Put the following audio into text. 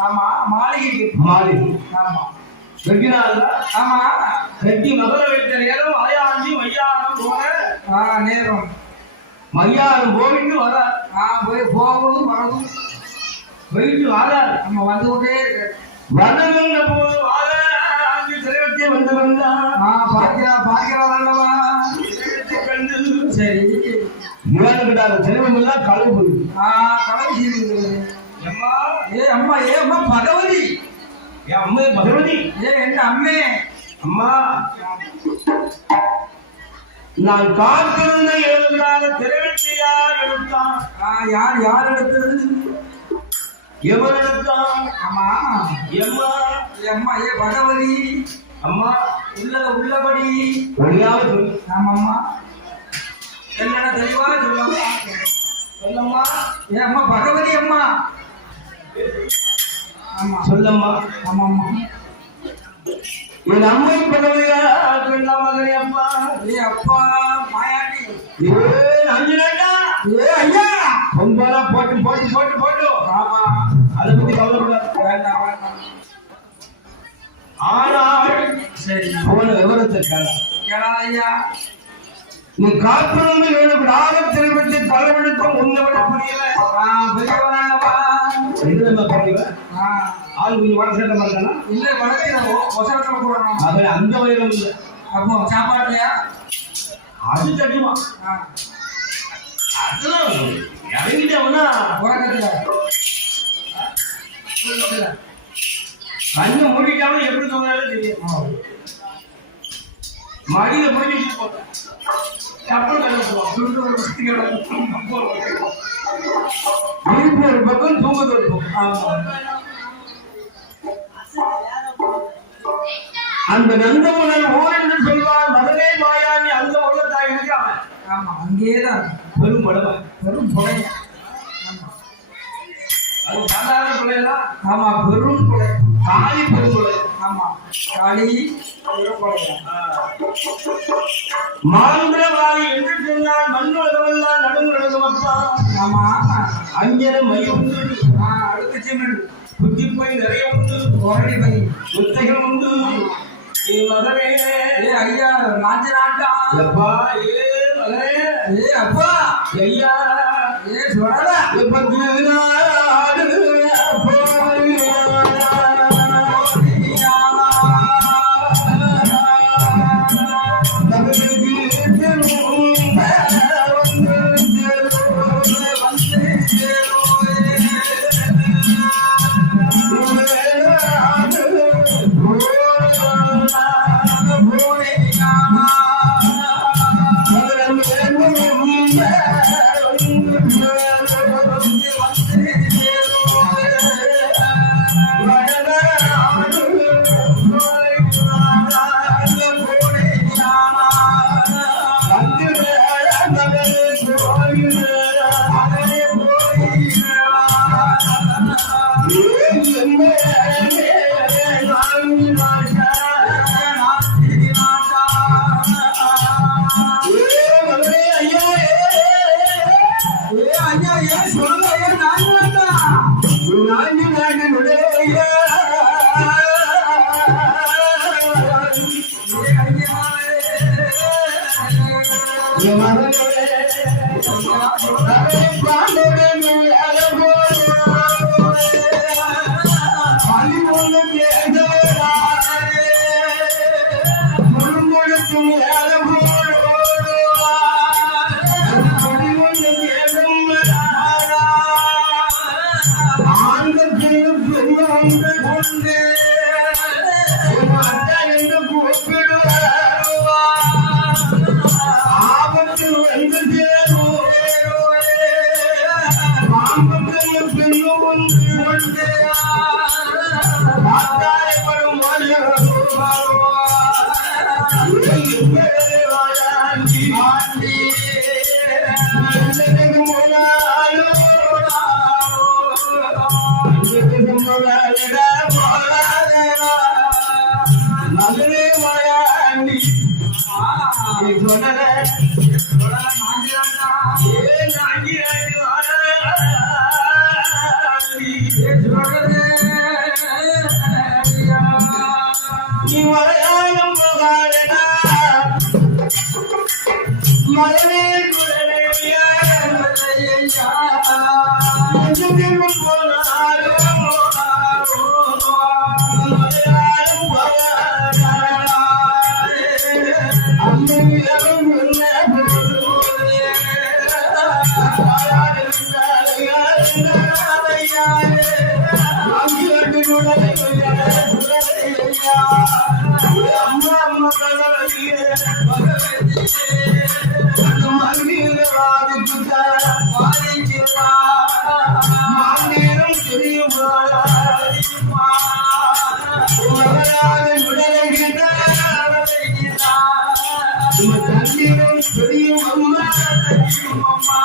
ஆமா மாளிகை ஆமா வெட்டினால ஆமா கட்டி மகள வைத்த நேரம் அலையாஞ்சி மையானம் போன நேரம் மையானம் போயிட்டு வர போய் போவதும் வரதும் போயிட்டு வர நம்ம வந்து கொண்டே இருக்க வரதுங்க போது வாழ அஞ்சு சிறைவத்தை வந்து வந்தா பார்க்கிறவல்லவா கண்டு சரி இவனுக்கிட்ட சிறைவம் எல்லாம் களவு போயிடுது களவு செய்து அம்மா அம்மா அம்மா பகவதி என் அம்மே பகவதி என்ன அம்மே அம்மா நான் காத்திருந்த எழுதினால திரைவிட்டு யார் எடுத்தான் யார் எடுத்தது எவன் எடுத்தான் அம்மா எம்மா அம்மா பகவதி அம்மா உள்ளபடி ஒளியாவது சொல்லு ஆமாம்மா என்ன தெளிவா சொல்லம்மா அம்மா பகவதி அம்மா ஆமா சொல்லம்மா ஆமாம்மா என் அம்மை பகவதியா பெண்ணா மகனே அப்பா அப்பா மாயாண்டி அஞ்சுடா ஐயா பொம்பளா போட்டு ஆமா அதை பத்தி கவலைப்பட வேண்டாம் வேண்டாம் ஆனால் சரி போன விவரத்தை கேளா ஐயா நீ காத்திருந்து எனக்கு நாகம் தெரிவித்து தலைவெடுக்கும் உன்னை விட புரியல பெரியவரானவா என்ன புரியல ஆள் கொஞ்சம் வடசேட்ட மாட்டானா இல்ல வடக்கு ஒசரத்துல போடணும் அது அந்த வயலும் இல்லை அப்போ சாப்பாடுலையா அது தட்டுமா அதெல்லாம் இறங்கிட்டவனா உறக்கத்துல கண்ணு மூடிட்டாலும் எப்படி தோணாலும் தெரியும் மடியில போயிட்டு போட்டேன் ஒரு பக்கம் தூங்குது அந்த நந்தமுடன் ஊர் என்று சொல்வார் மதுரை மாயாணி அந்த உள்ளத்தாய் இருக்காம ஆமா அங்கேதான் பெரும் படவை பெரும் கொலை அது சாதாரண கொலையெல்லாம் ஆமா பெரும் கொலை காளி பெரும் கொலை ஆமா காளி மாந்திரவாதி என்று சொன்னால் மண்ணுலகமெல்லாம் நடுங்குலகமப்பா ஆமா அஞ்சன மை உண்டு அடுத்த சிமெண்ட் புத்தி போய் நிறைய உண்டு ஒரடி பை புத்தகம் உண்டு மகனே ஐயா நாட்டு நாட்டா எப்பா மகனே அப்பா ஐயா சொல்லல எப்ப தெரியும் அம்மா